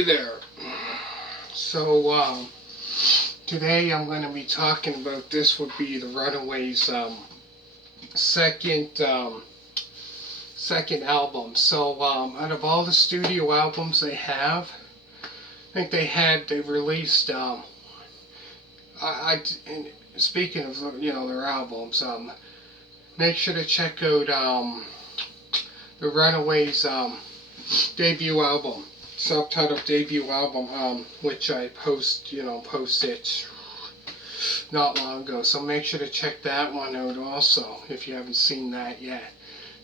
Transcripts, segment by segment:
Hey there. So today I'm going to be talking about this would be the Runaways second second album. So out of all the studio albums they have, I think they released and speaking of their albums, make sure to check out the Runaways debut album, subtitled debut album, which I posted not long ago. So make sure to check that one out also if you haven't seen that yet.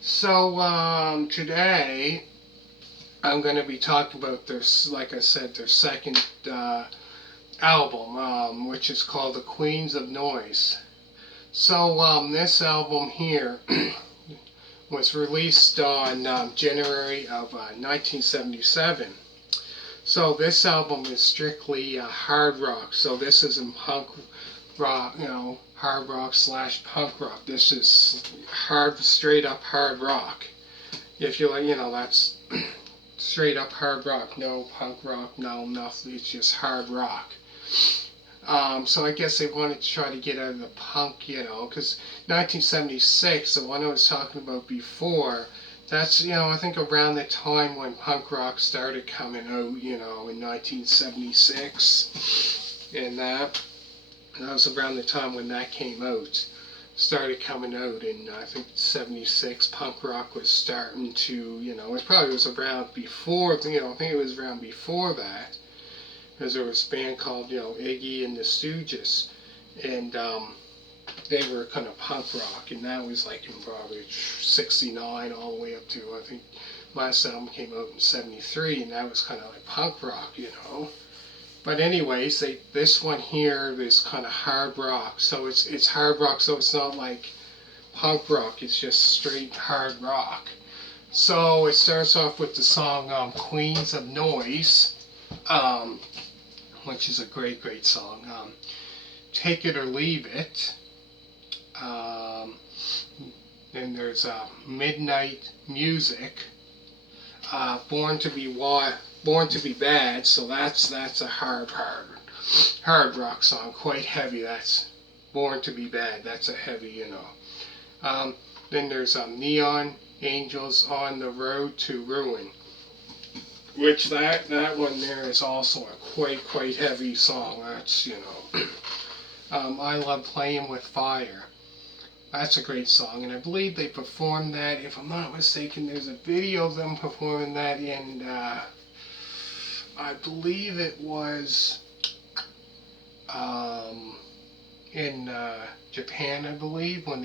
So today I'm going to be talking about their, like I said, their second album, which is called The Queens of Noise. So this album here was released on January of 1977. So this album is strictly hard rock. So this isn't punk rock, hard rock / punk rock. This is straight up hard rock. If you like, that's straight up hard rock. No punk rock, no nothing. It's just hard rock. So I guess they wanted to try to get out of the punk, because 1976, the one I was talking about before, that's, I think around the time when punk rock started coming out, in 1976, and that was around the time when that came out, started coming out, and I think 76, punk rock was starting to, it probably was around before, I think it was around before that, because there was a band called, Iggy and the Stooges, and they were kind of punk rock, and that was like in probably 69 all the way up to, I think, last album came out in 73, and that was kind of like punk rock, But anyways, this one here is kind of hard rock, so it's hard rock, so it's not like punk rock, it's just straight hard rock. So it starts off with the song Queens of Noise, which is a great, great song. Take It or Leave It. Then there's Midnight Music. Born to Be Bad. So that's a hard rock song, quite heavy. That's Born to Be Bad. That's a heavy, Then there's Neon Angels on the Road to Ruin, which that one there is also a quite heavy song. That's I Love Playin with Fire. That's a great song, and I believe they performed that. If I'm not mistaken, there's a video of them performing that in I believe it was in Japan. I believe when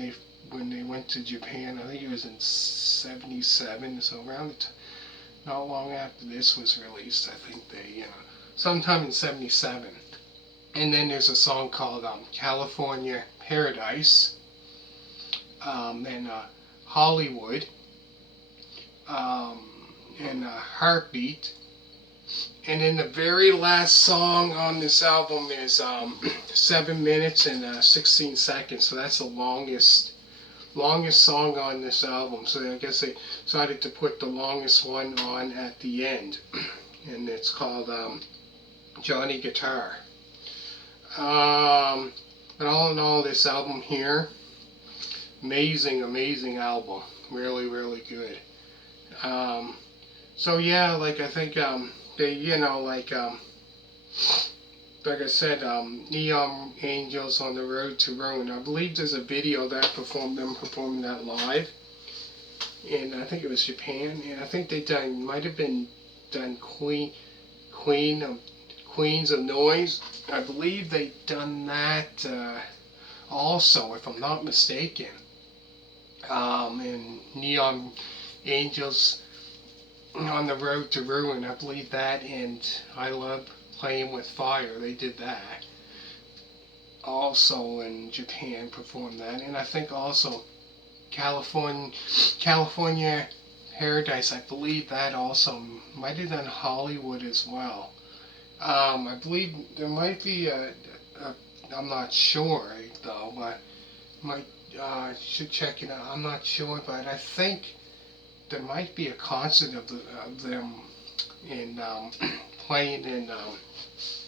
they went to Japan. I think it was in '77. So around not long after this was released, I think they, sometime in '77. And then there's a song called California Paradise, and Hollywood, and Heartbeat. And then the very last song on this album is 7 minutes and 16 seconds. So that's the longest song on this album. So I guess they decided to put the longest one on at the end, and it's called Johnny Guitar. But all in all, this album here, amazing album, really good. So yeah, like I think they, like I said, Neon Angels on the Road to Ruin. I believe there's a video that them performing that live, and I think it was Japan, and I think they might have been done Queens of Noise. I believe they done that also, if I'm not mistaken. And Neon Angels on the Road to Ruin, I believe that, and I Love Playin with Fire, they did that. Also in Japan performed that, and I think also California Paradise, I believe that also might have done Hollywood as well. I believe there might be I'm not sure though, but should check it out. I'm not sure, but I think there might be a concert of them in Playin in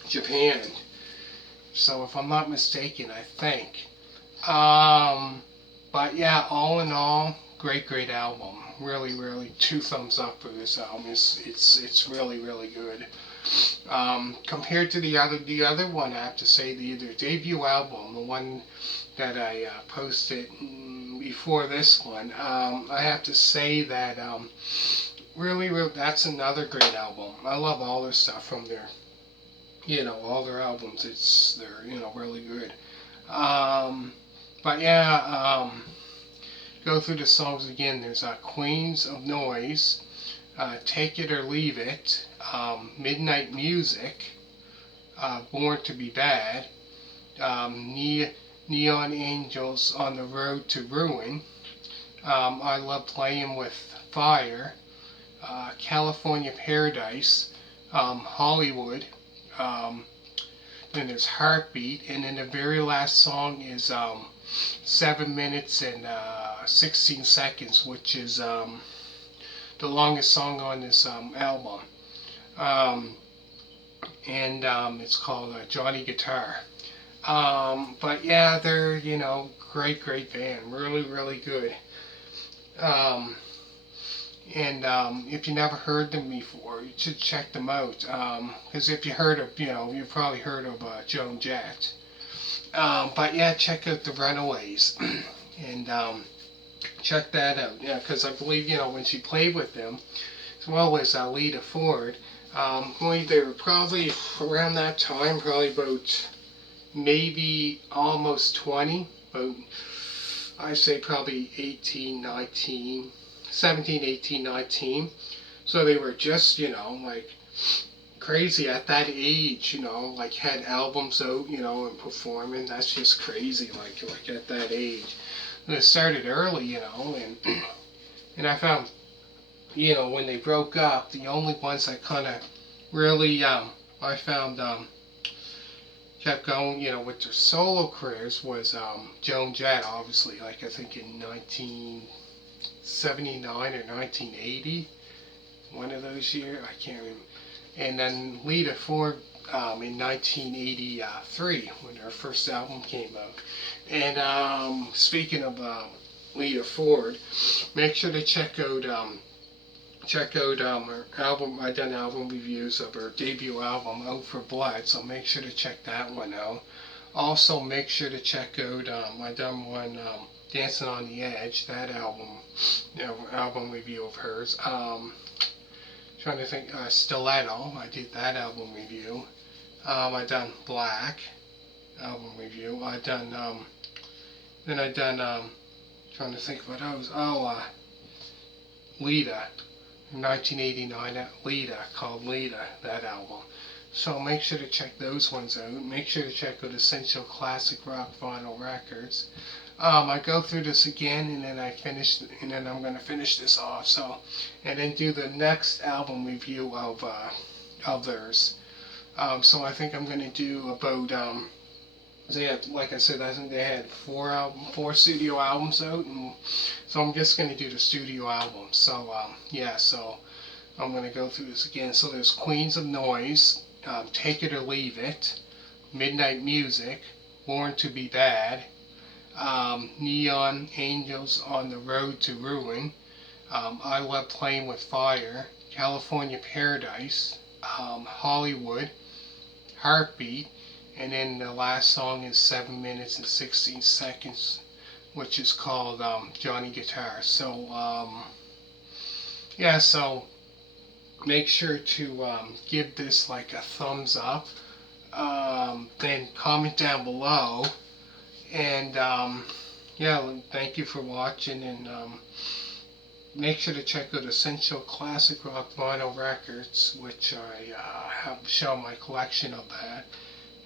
Japan. So if I'm not mistaken, I think. But yeah, all in all, great album. Really, two thumbs up for this album. It's really good. Compared to the other one, I have to say their debut album, the one that I posted before this one, I have to say that really, that's another great album. I love all their stuff from their, all their albums. They're really good. But yeah, go through the songs again. There's Queens of Noise, Take It or Leave It, Midnight Music, Born to Be Bad, Neon Angels on the Road to Ruin, I Love Playin with Fire, California Paradise, Hollywood, then there's Heartbeat, and then the very last song is 7 minutes and 16 seconds, which is the longest song on this album. And it's called Johnny Guitar. But yeah, they're, great band. Really good. And if you never heard them before, you should check them out. Because if you heard of, you've probably heard of Joan Jett. But yeah, check out the Runaways. And check that out. Yeah, because I believe, when she played with them, as well as Lita Ford, they were probably around that time, probably about maybe almost 20, about I say probably 18, 19, 17, 18, 19. So they were just, like crazy at that age, like had albums out, and performing. That's just crazy, like at that age. And it started early, and I found, when they broke up, the only ones that kind of really, I found, kept going, with their solo careers was Joan Jett, obviously, like I think in 1979 or 1980, one of those years, I can't remember. And then Lita Ford in 1983 when her first album came out. And speaking of Lita Ford, make sure to check out her album. I done album reviews of her debut album Out for Blood, so make sure to check that one out. Also make sure to check out I done one Dancing on the Edge, that album review of hers. Trying to think, Stiletto, I did that album review. I done Black album review. I done trying to think what I was. Lita. 1989, Lita, called Lita, that album. So make sure to check those ones out. Make sure to check out Essential Classic Rock Vinyl Records. I go through this again, and then I'm going to finish this off. So, and then do the next album review of theirs. So I think I'm going to do about they had, like I said, I think they had four studio albums out, and so I'm just going to do the studio albums. So yeah, so I'm going to go through this again. So there's Queens of Noise, Take It or Leave It, Midnight Music, Born to Be Bad, Neon Angels on the Road to Ruin, I Love Playin with Fire, California Paradise, Hollywood, Heartbeat, and then the last song is 7 minutes and 16 seconds, which is called Johnny Guitar. So yeah, so make sure to give this like a thumbs up, then comment down below, and yeah, thank you for watching, and make sure to check out Essential Classic Rock Vinyl Records, which I have shown my collection of that.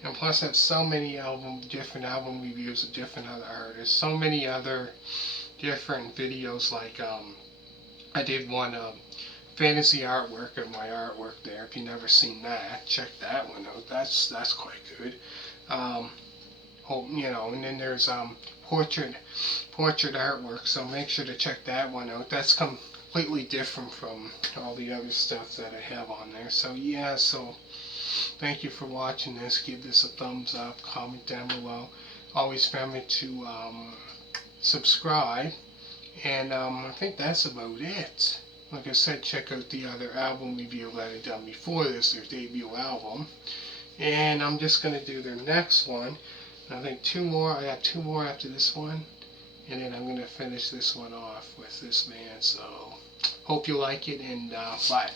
And plus I have so many different album reviews of different other artists, so many other different videos, like I did one fantasy artwork of my artwork there. If you've never seen that, check that one out. That's quite good. And then there's portrait artwork, so make sure to check that one out. That's completely different from all the other stuff that I have on there. So yeah, so thank you for watching this. Give this a thumbs up, comment down below. Always remember to subscribe, and I think that's about it. Like I said, check out the other album review that I done before this, their debut album. And I'm just going to do their next one. And I think two more. I got two more after this one. And then I'm going to finish this one off with this man. So, hope you like it, and bye.